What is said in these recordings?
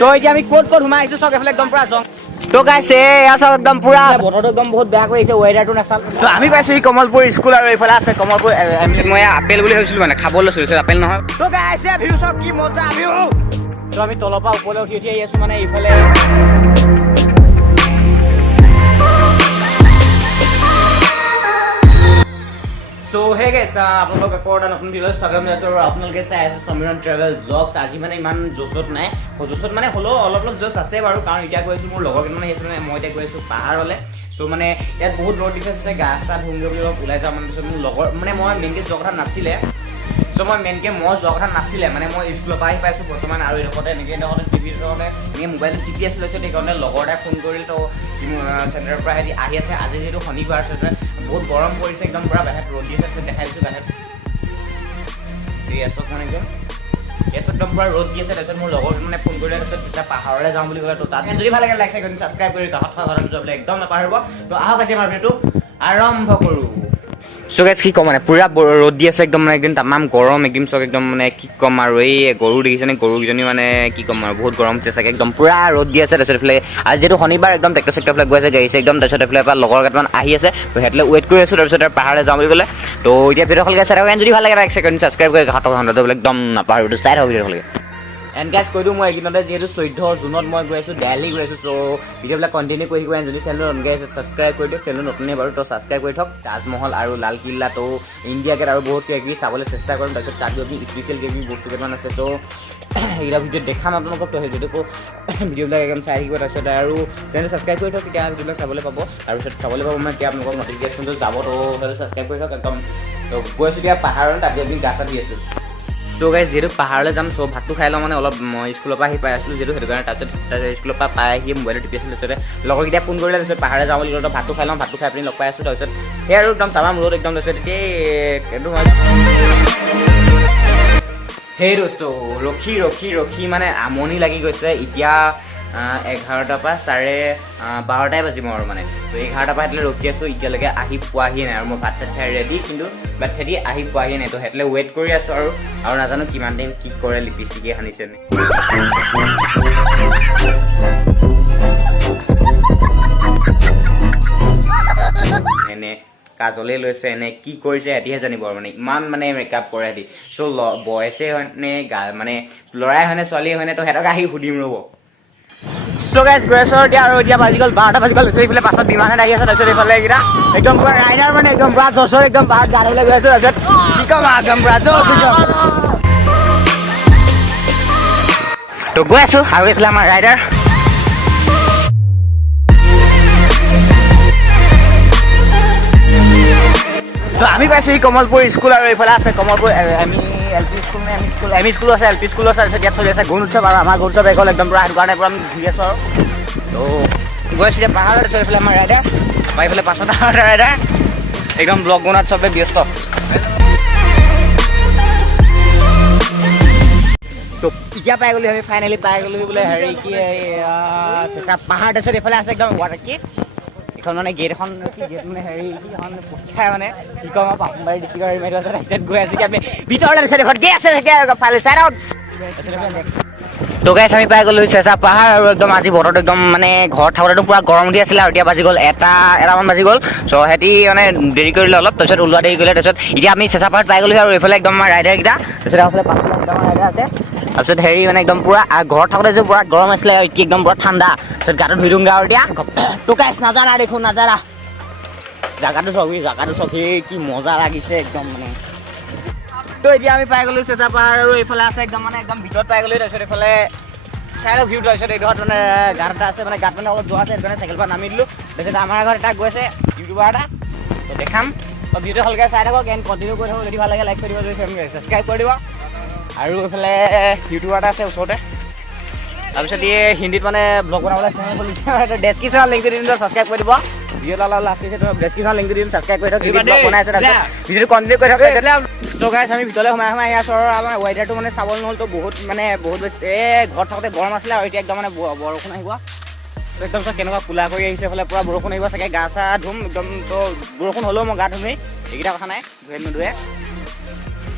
তো এতিয়া আমি ক'ত সোমাই আহিছো চক এফালে একদম পুৰা জং তো গাইছ এয়া চক একদম পুৰা বতৰটো একদম বহুত বেয়া কৰি আহিছে ৱেডাৰটো নাচাল তো আমি পাইছো এই কমলপুৰ স্কুল আৰু এইফালে আছে কমলপুৰ মই আপেল বুলি ভাবিছিলো মানে খাব লৈছিলো আপেল নহয় তো গাইছ ভিউ চক কি মজা ভিউ তো আমি তলৰ পৰা ওপৰলৈ উঠি আহি আছো মানে এইফালে So hey guys, আপোনালোক একটা নতুন ভিডিও স্বাগতম জনাইছো আৰু আপোনালোকে চাই আছে সমীৰণ ট্ৰেভেল ব্লগছ আজি মানে ইমান জোছত নাই জোছত মানে হলো অলপ জোছ আছে বাৰু কাৰণ এতিয়া গৈছো মোৰ লগৰ কেইটামান আহিছে মানে মই এতিয়া গৈছো পাহাৰলে সো মানে ইয়াত বহুত ৰ'দ দিছে গাছা ধুংগে বুলি ওলাই যাম মানে মোৰ লগৰ মানে মই মেইনকে যোৱা কথা নাছিলে সো মই মেইনকে যোৱা কথা নাছিলে মানে মই স্কুলৰ পৰা আহি পাইছো বৰ্তমান আৰু এডখতে এনেকে টিভি চাওঁতে এনেই মোবাইল টিপি আছিলে সেইকাৰণে লগৰ এটাই ফোন কৰিল তো চেণ্টাৰৰ পৰা আহি আছে আজি যেহেতু শনিবাৰ আছে বহুত গৰম পৰিছে একদম পুৰা বাহিৰত ৰ'দ দিছে দেখাই দিছোঁ বাহিৰত এছত মানে একদম পুৰা ৰ'দ দি আছে তাৰপিছত মোৰ লগৰ মানে ফোন কৰিলে তাৰপিছত তেতিয়া পাহাৰলৈ যাওঁ বুলি ক'লে তো তাত যদি ভাল লাগে লাইক কৰি ছাবস্ক্ৰাইব কৰি কাষত থকা ঘৰত যাবলৈ একদম নাপাহৰিব তো আহক আজি আমাৰ ভিডিঅ'টো আৰম্ভ কৰোঁ সো গাইছ কি কম মানে পুৰা ৰ'দ দি আছে একদম মানে একদম তামাম গৰম একদম চক একদম মানে কি ক'ম আৰু এই গৰু দেখিছেনে গৰুকেইজনী মানে কি ক'ম আৰু বহুত গৰম উঠিছে চাগে একদম পুৰা ৰ'দ দি আছে তাৰপিছত এইফালে আজি যিহেতু শনিবাৰ একদম ট্ৰেক্টৰ চেক্টৰফালে গৈ আছে গাড়ী একদম তাৰপিছত এইফালে পৰা লগৰ কেইটামান আহি আছে তো সিহঁতলৈ ৱেইট কৰি আছোঁ তাৰপিছত পাহাৰলৈ যাওঁ বুলি ক'লে তো এতিয়া ভিডিঅ' ভালকৈ চাই থাকক যদি ভাল লাগে লাইক কৰি ছাবস্ক্ৰাইব কৰি কাষত থকা ঘণ্টাটো একদম নাপাহৰিব চাই থাকক ভিডিঅ' ভালকৈ এণ্ড গাইজ কৈ দিওঁ মই এইকেইদিনতে যিহেতু 14 জুনত মই গৈ আছোঁ দিল্লী গৈ আছোঁ চ' ভিডিঅ'বিলাক কণ্টিনিউ কৰি থাকিব যদি চেনেল নতুনকৈ আছে ছাবস্ক্ৰাইব কৰি দিয়ক চেনেল নতুনে বাৰু তো ছাবস্ক্ৰাইব কৰি থওক তাজমহল আৰু লালকিল্লা তো ইণ্ডিয়া গেট আৰু বহুত কিবা কিবি চাবলৈ চেষ্টা কৰিম তাৰপিছত তাত যদি স্পেচিয়েল কিবা কিবি বস্তু কেইটামান আছে ত' এইবিলাক ভিডিঅ'ত দেখাম আপোনালোকক তো সেইটোকো ভিডিঅ'বিলাক একদম চাই থাকিব তাৰপিছত আৰু চেনেল ছাবস্ক্ৰাইব কৰি থওক তেতিয়া ভিডিঅ'বিলাক চাবলৈ পাব তাৰপিছত চাবলৈ পাব মানে এতিয়া আপোনালোকক নটিফিকেশ্যনটো যাব তো সেইটো ছাবস্ক্ৰাইব কৰি থওক একদম তো গৈ আছোঁ এতিয়া পাহাৰত তাত আমি গা চা দি আছোঁ তো গাইজ যিহেতু পাহাৰলৈ যাম চ' ভাতটো খাই লওঁ মানে অলপ মই স্কুলৰ পৰা আহি পাই আছিলোঁ যিহেতু সেইটো কাৰণে তাৰপিছত স্কুলৰ পৰা পাই আহি মোবাইলত টিপি আছিলোঁ তাৰপিছতে লগৰকেইটা ফোন কৰিলে তাৰপিছত পাহাৰলৈ যাওঁ বুলি ক'লে ভাতটো খাই লওঁ ভাতটো খাই পিনি লগ পাই আছোঁ তাৰপিছত সেই আৰু একদম তামাম ৰ'দ একদম তাৰপিছত এতিয়া এইটো মই সেই দোস্তো ৰখি মানে আমনি লাগি গৈছে এতিয়া 11টাৰ পৰা 12:30 বাজিব আৰু মানে তো 11টাৰ পৰা সেইটোলৈ ৰখি আছোঁ এতিয়ালৈকে আহি পোৱাহি নাই আৰু মই ভাত চাত খাই ৰেডি কিন্তু বাট সিহঁতি আহি পোৱাহি নাই তো সেইটোলৈ ৱেইট কৰি আছোঁ আৰু নাজানো কিমান টাইম কি কৰে লিপষ্টিকে সানিছে নে এনে কাজলে লৈছে এনে কি কৰিছে সিহঁতিহে জানিব আৰু মানে ইমান মানে মেকআপ কৰে সিহঁতি চ' বয়সে হয়নে মানে ল'ৰাই হয়নে ছোৱালীয়ে হয়নে তো সিহঁতক আহি সুধিম ৰ'ব চ' গাইজ গৈ আছোঁ এতিয়া আৰু এতিয়া বাজি গ'ল 12টা বাজি গ'ল এইফালে পাছত বিমানত আহি আছে তাৰপিছত এইফালে এইকেইটা একদম পুৰা ৰাইডাৰ মানে একদম পুৰা জছৰ একদম পাহাৰত গা ধুবলৈ গৈ আছোঁ তাৰপিছত কি ক'ম একদম পুৰা জছ তো গৈ আছোঁ আৰু এইফালে আমাৰ ৰাইডাৰ তো আমি পাইছোঁ এই কমলপুৰ স্কুল আৰু এইফালে আছে কমলপুৰ আমি এম ই স্কুলো আছে LP স্কুলো আছে তাৰপিছত ইয়াত চলি আছে গুণ উৎসৱ আৰু আমাৰ গুণ উৎসৱ এইখন একদম পুৰা সেইটো কাৰণে পুৰা আমি ঘূৰি আছোঁ আৰু তো গৈ আছোঁ এতিয়া পাহাৰত আছোঁ এইফালে আমাৰ ৰাইডাৰ বা এইফালে পাছত আমাৰ ৰাইডাৰ একদম ব্লগ বনোৱাত চবে ব্যস্ত তো এতিয়া পাই গ'লো আমি ফাইনেলি পাই গ'লো বোলে হেৰি কি পাহাৰ তাৰপিছত এইফালে আছে একদম ৱাটাৰ কি এখন মানে গেট এখন কি গেট মানে হেৰি এখন পোষ্টাৰ মানে কি ক'ম আৰু পাপুমবাৰী ডিষ্ট্ৰিক্টৰ হেৰি মাৰি আছে তাৰপিছত গৈ আছোঁ কি আমি ভিতৰলৈ দিছে দেখোন গেট আছে ফালে চাই থাকক তো গাইছ আমি পাই গ'লো চেঁচা পাহাৰ আৰু একদম আজি বতৰটো একদম মানে ঘৰত থাকোঁতেতো পুৰা গৰম দি আছিলে আৰু এতিয়া বাজি গ'ল এটামান বাজি গ'ল চ' সিহঁতি মানে দেৰি কৰিলে অলপ তাৰপিছত ওলোৱা দেৰি কৰিলে তাৰপিছত এতিয়া আমি চেঁচা পাহাৰত পাই গ'লো আৰু এইফালে একদম আমাৰ ৰাইডাৰকেইটা তাৰপিছত এইফালে পাছফালে একদম ৰাইডাৰ আছে তাৰপিছত হেৰি মানে একদম পুৰা ঘৰত থাকোঁতে যে পুৰা গৰম আছিলে আৰু কি একদম পুৰা ঠাণ্ডা তাৰপিছত গাটো ধুই দিওঁগৈ আৰু এতিয়া তো গাইছ নাজানা দেখোন নাজানা জাগাটো চখি কি মজা লাগিছে একদম মানে তো এতিয়া আমি পাই গ'লো চেঁচা পাহাৰ আৰু এইফালে আছে একদম মানে একদম ভিতৰত পাই গ'লো তাৰপিছত এইফালে চাই লওক ভিউটো তাৰপিছত এইডোখৰত মানে গাঁত এটা আছে মানে গাঁত মানে অলপ যোৱা আছে সেইটো কাৰণে চাইকেল পৰা নামি দিলোঁ তাৰপিছত আমাৰ ঘৰত এটা গৈছে ইউটিউবাৰ এটা তো দেখাম তো ভিডিঅ'টো ভালকৈ চাই থাকক এণ্ড কণ্টিনিউ কৰি থাকক যদি ভাল লাগে লাইক কৰি দিব যদি ছাবস্ক্ৰাইব কৰি দিব আৰু এইফালে ইউটিউবাৰ এটা আছে ওচৰতে তাৰপিছত এই হিন্দীত মানে ব্লগ বনাবলৈ চেনেল খুলিছে ডেছক্ৰিপশ্যনত লিংকটো দি দিম ছাবস্ক্ৰাইব কৰি দিব ভিডিঅ'টো অলপ লাষ্ট দিছে ডেছক্ৰিপশ্যনত লিংকটো দি দিম ছাবস্ক্ৰাইব কৰি দিয়ক ব্লগ বনাই আছে তাৰপিছত ভিডিঅ'টো কণ্টিনিউ কৰি থাকক তো গাইছ আমি ভিতৰলৈ সোমাই আহি আছোঁ আৰু আমাৰ ৱেডাৰটো মানে চাবলৈ নহ'ল তো বহুত বেছি ঘৰত থাকোঁতে গৰম আছিলে আৰু এতিয়া একদম মানে বৰষুণ আহিব তো একদম চব কেনেকুৱা কোলা কৰি আহিছে এইফালে পূৰা বৰষুণ আহিব চাগে গা চা ধুম একদম তো বৰষুণ হ'লেও মই গা ধুমেই এইকেইটা কথা নাই ধুৱে নোধুৱে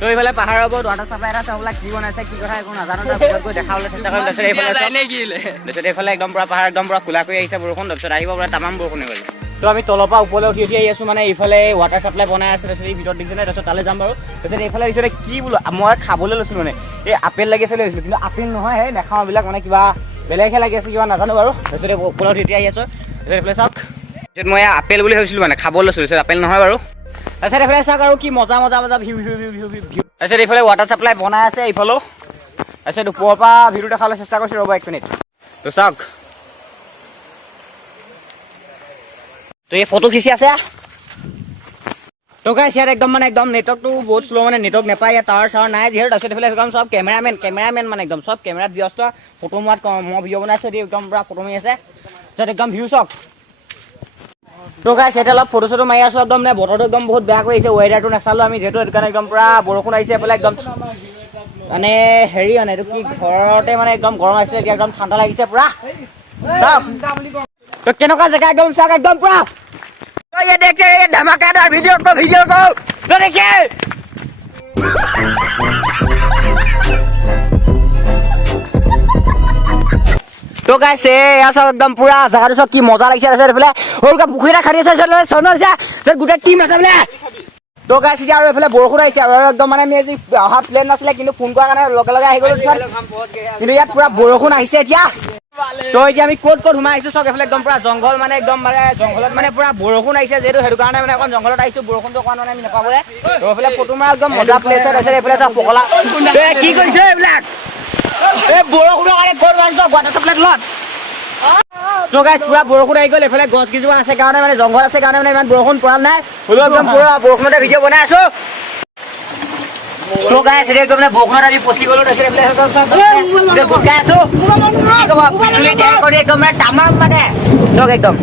তো এইফালে পাহাৰৰ ওপৰত ৱাটাৰ চাপ্লাই এটা চাবলৈ কি বনাইছে কি কথা একো নাজানো তাৰপিছত গৈ দেখাবলৈ চেষ্টা কৰিম তাৰপিছত এইফালে একদম পুৰা পাহাৰ একদম পুৰা খোলা কৰি আহিছে বৰষুণ তাৰপিছত আহিব পুৰা তামাম বৰষুণ হৈ গ'ল তো আমি তলৰ পৰা ওপৰলৈ উঠি আহি আছোঁ মানে এইফালে ৱাটাৰ চাপ্লাই বনাই আছে তাৰপিছত এই ভিতৰত দেখিছে নাই তাৰপিছত তালৈ যাম বাৰু তাৰপিছত এইফালে আহিছিলে কি বোলো মই খাবলৈ লৈছিলোঁ মানে এই আপেল লাগি আছে লৈছিলোঁ কিন্তু আপেল নহয় সেই নেখাওঁ এইবিলাক মানে কিবা বেলেগহে লাগি আছে কিবা নাজানো বাৰু তাৰপিছত ওপৰত উঠি আহি আছোঁ তাৰপিছত এইফালে চাওক তাৰপিছত মই আপেল বুলি ভাবিছিলোঁ মানে খাবলৈ লৈছিলোঁ তাৰপিছত আপেল নহয় বাৰু তাৰপিছত এইফালে চাওক আৰু কি মজা ভিউ তাৰপিছত এইফালে ৱাটাৰ চাপ্লাই বনাই আছে এইফালেও তাৰপিছত ওপৰৰ পৰা ভিডিঅ' দেখাবলৈ চেষ্টা কৰিছোঁ ৰ'ব 1 মিনিট তো চাওক তো এই ফটো খিচি আছে তো গাইছ ইয়াত একদম মানে একদম নেটৱৰ্কটো বহুত শ্ল' মানে নেটৱৰ্ক নাপায় ইয়াত টাৱাৰ চাৱাৰ নাই যিহেতু তাৰপিছত এইফালে একদম চব কেমেৰামেন মানে একদম চব কেমেৰাত ব্যস্ত ফটো মৰাত মই ভিডিঅ' বনাইছোঁ দি একদম পূৰা ফটো মাৰি আছে তাৰপিছত একদম ভিউ চাওক তো গাইছ এতিয়া অলপ ফটো চটো মাৰি আছোঁ একদম মানে বতৰটো একদম বহুত বেয়া কৰি আহিছে ৱেডাৰটো নাচালোঁ আমি যিহেতু সেইটো কাৰণে একদম পূৰা বৰষুণ আহিছে এইফালে একদম মানে হেৰি মানে এইটো কি ঘৰতে মানে একদম গৰম আহিছে এতিয়া একদম ঠাণ্ডা লাগিছে পূৰা চাওক তো কেনেকুৱা জেগা একদম চাওক একদম পূৰা तो ये देखिए ये धमाकेदार वीडियो को तो देखिए तो गाइस यार सब एकदम पूरा जगह सब की मजा লাগিছে আছে এফালে ওরকা পুখুৰীটা খালি আছে চনল আছে গোটা টিম আছে বলে তো গাইস এতিয়া আৰু এফালে বৰষুণ আহিছে আৰু একদম মানে আমি আজি অহা প্লেন নাছিলে কিন্তু ফোন কৰা কাৰণে লগে লগে আহি গ'লো কিন্তু ইয়াত পুৰা বৰষুণ আহিছে এতিয়া তো এতিয়া আমি ক'ত সোমাই আহিছোঁ চক এফালে একদম পুৰা জংঘল মানে একদম মানে জংঘলত মানে পুৰা বৰষুণ আহিছে যিহেতু সেইটো কাৰণে মানে অকণ জংঘলত আহিছোঁ বৰষুণটো অকণ মানে আমি নাপাবলৈ তো এইফালে ফটো মাৰা একদম মজা প্লেচ আছে এইফালে চব পকলা কি কৰিছে এইবিলাক এই বৰষুণৰ কাৰণে ক'ত মাৰিছ ৱাটাৰ চাপ্লাই তলত so guys পুৰা বৰষুণ আহি গ'ল এইফালে গছ কিছুমান আছে কাৰণে মানে জংঘল আছে কাৰণে মানে ইমান বৰষুণ পৰা নাই হ'লেও একদম পুৰা বৰষুণতে ভিডিঅ' বনাই আছোঁ so guys এতিয়া একদম মানে বৰষুণত আমি পচি গ'লো তাৰপিছত এইফালে একদম চব গোটাই আছোঁ কি ক'ব বিজুলী ঢেৰেকণি একদম মানে তামাম মানে চক একদম